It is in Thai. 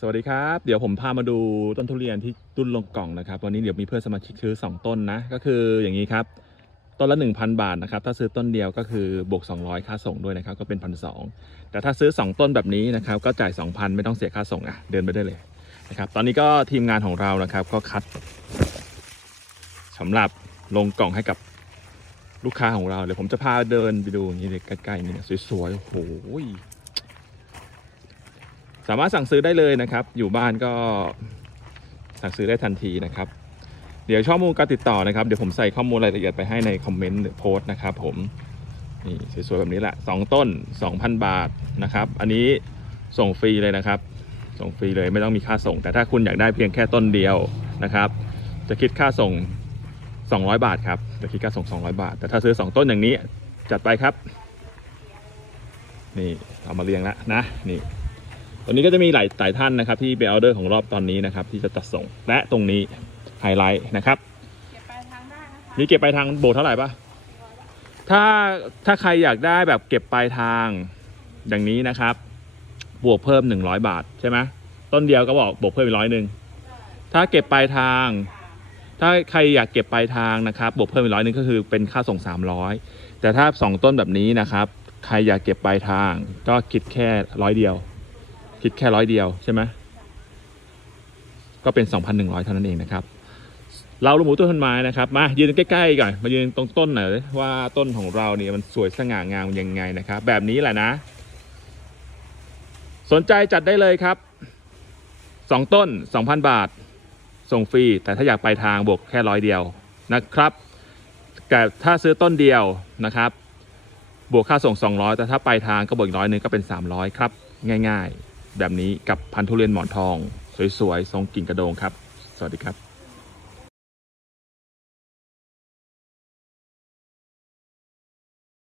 สวัสดีครับ เดี๋ยวผมพามาดูต้นทุเรียนที่ตุ้นลงกล่องนะครับวันนี้เดี๋ยวมีเพื่อนสมาชิกซื้อ 2 ต้นนะ ก็คืออย่างนี้ครับ ต้นละ 1,000 บาทนะครับ ถ้าซื้อต้นเดียวก็คือบวก 200 ค่าส่งด้วยนะครับ ก็เป็นพันสแต่ถ้าซื้อ 2 ต้นแบบนี้นะครับ ก็จ่าย 2,000 ไม่ต้องเสียค่าส่งอะ เดินไปได้เลยนะครับ ตอนนี้ก็ทีมงานของเรานะครับ ก็คัดสำหรับลงกล่องให้กับลูกค้าของเราเดี๋ยวผมจะพาเดินไปดูอย่างนี้เลยใกล้ๆนี่สวยๆโอ้โห สามารถสั่งซื้อได้เลยนะครับ อยู่บ้านก็สั่งซื้อได้ทันทีนะครับ เดี๋ยวช่องมูลการติดต่อนะครับ เดี๋ยวผมใส่ข้อมูลรายละเอียดไปให้ในคอมเมนต์หรือโพสต์นะครับผมนี่สวยๆแบบนี้แหละ2ต้น 2,000 บาทนะครับ อันนี้ส่งฟรีเลยนะครับ ส่งฟรีเลยไม่ต้องมีค่าส่ง แต่ถ้าคุณอยากได้เพียงแค่ต้นเดียวนะครับ จะคิดค่าส่ง 200 บาทครับจะคิดค่าส่ง 200 บาท แต่ถ้าซื้อ 2 ต้นอย่างนี้จัดไปครับ นี่เอามาเรียงแล้วนะนี่ ตรงนี้ก็จะมีหลายหลายท่านนะครับที่เป็นออเดอร์ของรอบตอนนี้นะครับที่จะจัดส่งและตรงนี้ไฮไลท์นะครับเก็บปลายทางได้นะคะมีเก็บปลายทางโบสเท่าไหร่ปะถ้าถ้าใครอยากได้แบบเก็บปลายทางอย่างนี้นะครับ บวกเพิ่ม 100 บาทใช่ไหมต้นเดียวก็บอกบวกเพิ่มอีกร้อยหนึ่งถ้าเก็บปลายทาง ถ้าใครอยากเก็บปลายทางนะครับ บวกเพิ่มอีกร้อยหนึ่งก็คือเป็นค่าส่ง 300 แต่ถ้า 2 ต้นแบบนี้นะครับ ใครอยากเก็บปลายทางก็คิดแค่ร้อยเดียว คิดแค่ร้อยเดียวใช่ไหมก็เป็น 2,100 เท่านั้นเองนะครับ เราลูกหมูต้นพันไม้นะครับ มายืนใกล้ๆก่อน มายืนตรงต้นหน่อยว่าต้นของเราเนี่ยมันสวยสง่างามยังไงนะครับ แบบนี้แหละนะ สนใจจัดได้เลยครับสองต้น 2,000 บาท ส่งฟรี แต่ถ้าอยากไปทางบวกแค่ร้อยเดียวนะครับแต่ถ้าซื้อต้นเดียวนะครับ บวกค่าส่ง 200 แต่ถ้าไปทางก็บวกอีกร้อยนึงก็เป็น 300 ครับ ง่าย ๆ แบบนี้กับพันธุเรียนหมอนทอง สวยๆ ทรงกิ่งกระโดงครับ สวัสดีครับ